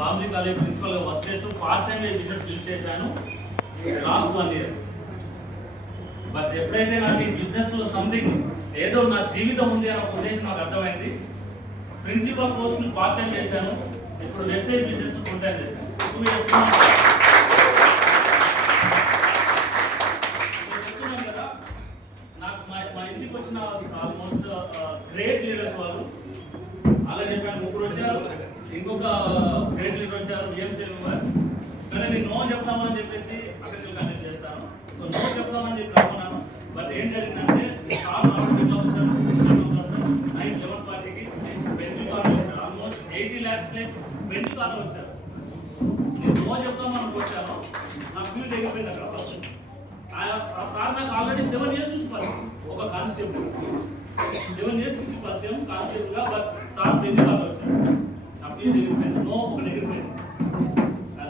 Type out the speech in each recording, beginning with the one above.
Babji college ప్రిన్సిపల్గా work చేస్తూ part time business build చేశాను last 1 year. But ఎప్పుడైతే నాకు ఈ బిజినెస్లో సంథింగ్ ఏదో నా జీవితం ఉంది అనే ఒక ఉద్దేశం నాకు అర్థమైంది. ప్రిన్సిపల్ పోస్ట్ని పార్ట్ టైం చేశాను. ఇప్పుడు వెస్టేజ్ బిజినెస్ ఫుల్ టైం చేశాను. చెప్తున్నాను కదా, నాకు మా ఇంటికి వచ్చిన ఆల్మోస్ట్ గ్రేట్ లీడర్స్ వాళ్ళు అలా చెప్పాను. 3 వచ్చారు, ఇంకొక గ్రేట్ లీడర్ వచ్చారు బిఎంసీ మెంబర్. సరే నేను నో చెప్తామని చెప్పేసి అక్కడికి కండక్ట్ చేస్తాను. సో నో చెప్తామని చెప్పి అనుకున్నాను. బట్ ఏం జరిగిందంటే చాలా హాస్పిటల్లో వచ్చాను. 11:40కి బెంచ్ కార్లో వచ్చారు. ఆల్మోస్ట్ 80 lakhs ప్లస్ బెంచ్ కార్లో వచ్చారు. నేను నో చెప్తామని వచ్చాను. నా ఫ్యూజ్ ఎగిపోయింది అక్కడ. ఆ సార్ నాకు ఆల్రెడీ 7 years నుంచి పరిచయం, ఒక కానిస్టేబుల్ 7 years నుంచి పరిచయం కానిస్టేబుల్గా. బట్ సార్ బెంచ్ కార్లో వచ్చారు. నా ఫ్యూజ్ ఎగిరిపోయింది. నో ఒకటి ఎగిరిపోయింది.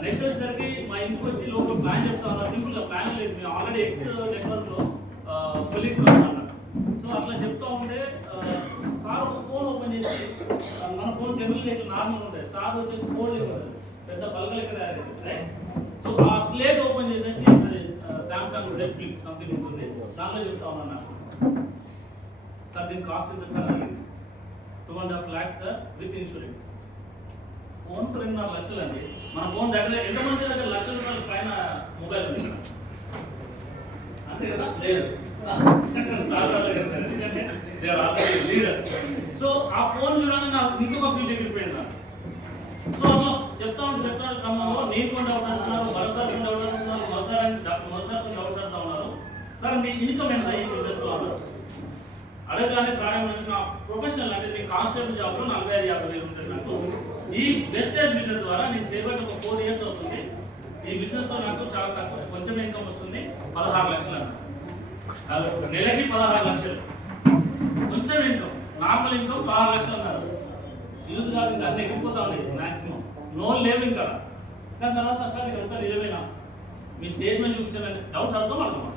నెక్స్ట్ వచ్చేసరికి మా ఇంటికి వచ్చి లోపల ప్లాన్ చెప్తా ఉన్నా. సింపుల్గా ప్లాన్ లేదు, మేము ఆల్రెడీ ఎక్స్ నెట్వర్క్లో కొలీగ్స్ అన్నమాట. సో అట్లా చెప్తా ఉంటే సార్ ఒక ఫోన్ ఓపెన్ చేసి, మన ఫోన్ జనరల్గా ఇట్లా నార్మల్ ఉంటాయి, సార్ వచ్చేసి ఫోన్ ఇవ్వదు, పెద్ద బల్గలు ఎక్కడ రైట్. సో ఆ స్లేట్ ఓపెన్ చేసేసి సామ్సంగ్ జెడ్ ఫ్లిప్ సంథింగ్ ఉంటుంది, దాంట్లో చెప్తా ఉన్నా నాకు. సార్ దీని కాస్ట్ ఎంత sir? 2.5 lakhs sir with insurance. Phone 2.5 లక్షలు అండి. మన ఫోన్ దగ్గర ఎంతమంది దగ్గర ₹1,00,000 పైన మొబైల్ ఉంది ఇక్కడ? అంతే కదా? లేదు. సో ఆ ఫోన్ చూడగానే నాకు ఇంకొక ఫ్యూజ్ ఎగిరిపోయింది. సో అట్లా చెప్తా ఉంటే క్రమంలో నేను కొన్ని డౌట్స్ అంటున్నారు, మరోసారి కొన్ని డౌట్స్ అంటున్నారు, మరోసారి కొన్ని డౌట్స్ అంటూ ఉన్నారు. సార్ మీ ఇన్కమ్ ఎంత ఈ బిజినెస్లో అన్నారు. అడగగానే సార్ నా ప్రొఫెషనల్ అంటే నేను కానిస్టేబుల్ జాబ్లో 45,000 వేలు ఉంటుంది నాకు. ఈ వెస్టేజ్ బిజినెస్ ద్వారా నేను చేయబట్టి ఒక 4 years అవుతుంది. ఈ బిజినెస్లో నాకు చాలా తక్కువ కొంచెం ఇన్కమ్ వస్తుంది. 16 లక్షలు అన్న నెలకి 16 లక్షలు కొంచెం ఇన్కమ్. నార్మల్ ఇన్కమ్ 16 లక్షలు అన్నారు. యూజ్ కాదు, ఇంకా అన్నీ ఎగిరిపోతా ఉండేది మ్యాక్సిమం. నో లేవు ఇంకా. దాని తర్వాత సార్ ఇదంతా నిజమేనా, మీ స్టేజ్ మీద చూపించాలని డౌట్స్ అర్థం.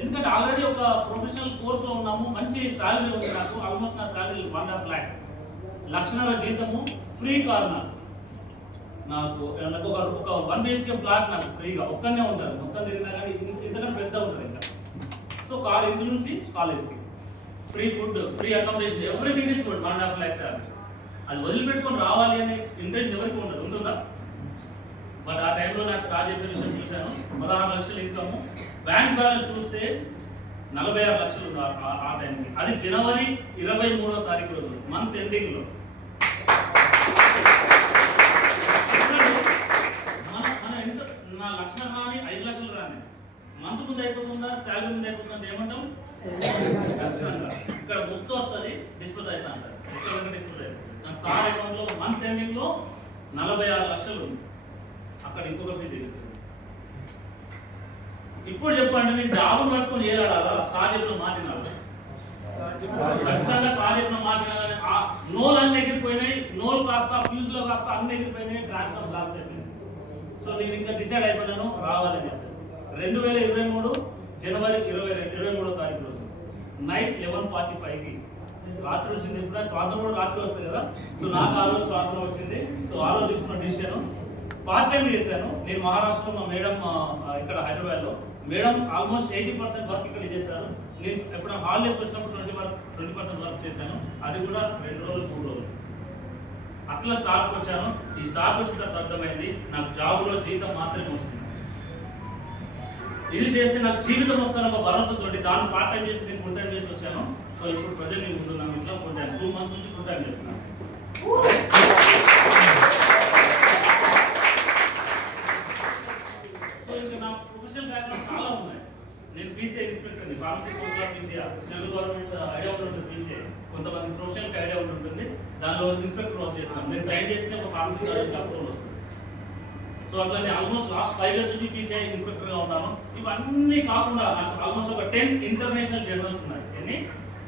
ఎందుకంటే ఆల్రెడీ ఒక ప్రొఫెషనల్ కోర్సులో ఉన్నాము, మంచి శాలరీ ఉంది నాకు. ఆల్మోస్ట్ నా శాలరీ 1.5 lakh, 1,00,000 జీతము, ఫ్రీ కార్ నాకు ఒక 1 BHK ఫ్లాట్ నాకు ఫ్రీగా ఒక్కనే ఉంటాను. మొత్తం తిరిగినా కానీ ఇంతకంటే పెద్ద ఉంటుంది ఇంకా. సో కార్ ఇంటి నుంచి కాలేజ్కి free food, free accommodation, everything is food. 1.5 lakhs salary. అది వదిలిపెట్టుకొని రావాలి అనే ఇంట్రెస్ట్ ఎవరికి ఉండదు, ఉంటుందా? బట్ ఆ టైంలో నాకు సార్ చెప్పే విషయం చూశాను. 16 లక్షలు ఇన్కమ్, బ్యాంక్ బ్యాలెన్స్ చూస్తే 46 లక్షలు ఆ టైంకి. అది జనవరి 23వ తారీఖు రోజు, మంత్ ఎండింగ్లో. మనం ఎంత నా 1 లక్షలు రాని 5 లక్షలు రాని మంత్ ముందు అయిపోతుందా, శాలరీ ముందు అయిపోతుందా ఏమంటాం? ఖచ్చితంగా ఇక్కడ మొత్తం వస్తుంది, డిస్పోజ్ అవుతా అంటారు. ఎక్కడ డిస్పోజ్ అవుతుంది. సార్ అకౌంట్లో మంత్ ఎండింగ్లో 46 లక్షలు ఉంది. అక్కడ ఇంకొక ఫీజు ఇస్తుంది. ఇప్పుడు చెప్పండి, నేను జాబ్ పట్టుకొని ఏలాడాలా? సార్ చెప్పిన మాట్లాడాలి. ఖచ్చితంగా సార్ చెప్పిన మాట్లాడాలి. నోలు అన్ని ఎగిరిపోయినాయి. నోలు కాస్త ఫ్యూజ్లో కాస్త అన్ని ఎగిరిపోయినాయి. ట్రాన్స్ఫర్ బ్లాస్ట్ అయిపోయింది. సో నేను ఇంకా డిసైడ్ అయిపోయినాను రావాలని చెప్పేసి. 2023 జనవరి 23వ తారీఖు రోజు నైట్ 11:45కి రాత్రి వచ్చింది. ఇప్పుడు స్వాతంత్రం కూడా రాత్రి వస్తుంది కదా. సో నాకు ఆ రోజు స్వాతంత్రం వచ్చింది. సో ఆ రోజు తీసుకున్న డిసిషన్ పార్ట్ టైం చేశాను. నేను మహారాష్ట్రలో మా మేడం ఇక్కడ హైదరాబాద్లో మేడం ఆల్మోస్ట్ 80% వర్క్ ఇక్కడ చేశాను. నేను ఎప్పుడైనా హాలిడేస్ వచ్చినప్పుడు 20% వర్క్ చేశాను. అది కూడా 2 రోజులు 3 రోజులు అట్లా స్టార్ట్కి వచ్చాను. ఈ స్టార్ట్ వచ్చిన తర్వాత అర్థమైంది నాకు జాబ్లో జీతం మాత్రమే వస్తుంది. ఇది చేస్తే నాకు జీవితం వస్తాను ఒక భరోసాతో దాన్ని పార్ట్ టైం చేసి నేను ఫుల్ టైం చేసి వచ్చాను. సో ఇప్పుడు ప్రజెంట్ నేను ముందున్నాను. ఇట్లా ఫుల్ టైం 2 months నుంచి ఫుల్ టైం చేస్తున్నాను. సో ఇంకా నా ప్రొఫెషనల్ బ్యాక్గ్రౌండ్ చాలా ఉన్నాయి. నేను PCI ఇన్స్పెక్టర్ని, pharmacy council of India, central government idea ఉంటుంది. PCI కొంతమంది ప్రొఫెషనల్కి ఐడియా ఉంటుంది. దానిలో ఇన్స్పెక్టర్ వర్క్ చేస్తాను. నేను సైన్ చేస్తే ఒక ఫార్మసీ కాలేజ్ అప్రూవల్ వస్తుంది. సో అట్లా నేను ఆల్మోస్ట్ లాస్ట్ 5 years నుంచి PCI ఇన్స్పెక్టర్గా ఉన్నాను. ఇవన్నీ కాకుండా నాకు ఆల్మోస్ట్ ఒక 10 ఇంటర్నేషనల్ జర్నల్స్ ఉన్నాయి.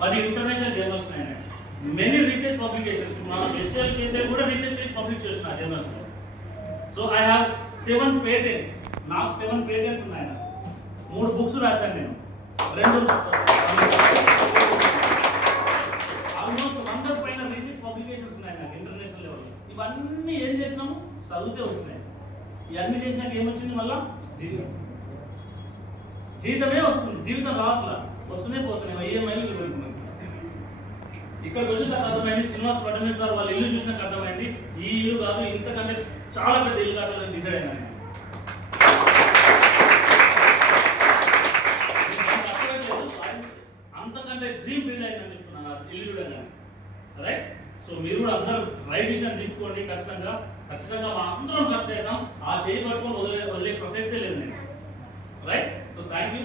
10 ఇంటర్నేషనల్ జర్నల్స్ ఉన్నాయి. మెనీ రీసెర్చ్ పబ్లికేషన్స్ మనం వెస్టేజ్ చేసే కూడా రీసెర్చ్ చేసి పబ్లిష్ చేస్తున్నా journals. So I have 7 patents. నాకు 7 పేటెంట్స్ ఉన్నాయి. 3 బుక్స్ రాశాను నేను. 2 ఆల్మోస్ట్ 100 పైన రీసెర్చ్ పబ్లికేషన్స్ ఉన్నాయి నాకు ఇంటర్నేషనల్ లెవెల్. ఇవన్నీ ఏం చేసినాము? చదివితే వచ్చినాయి. ఇవన్నీ చేసినాక ఏమొచ్చింది? మళ్ళా జీవితమే వస్తుంది. జీవితం రావట్లా, వస్తూనే పోతున్నాయి. ఈఎంఐలు పెరుగుతున్నాయి. ఇక్కడికి వచ్చి నాకు అర్థమైంది, శ్రీనివాస్ ఫడ్నవీస్ సార్ వాళ్ళ ఇల్లు చూసినాక అర్థమైంది, ఈ ఇల్లు కాదు ఇంతకంటే చాలా పెద్ద ఇల్లు కట్టాలని డిసైడ్ అయినా. అంతకంటే డ్రీమ్ బిల్డ్ అయిందని చెప్తున్నాను ఇల్లు కూడా. రైట్? సో మీరు కూడా అందరూ రైట్ డిసిషన్ తీసుకోండి. ఖచ్చితంగా మా అందరం సక్సెస్ అవుతాం. ఆ చేయి పట్టుకొని వదిలే ప్రసక్తే లేదు నేను. రైట్? So thank you.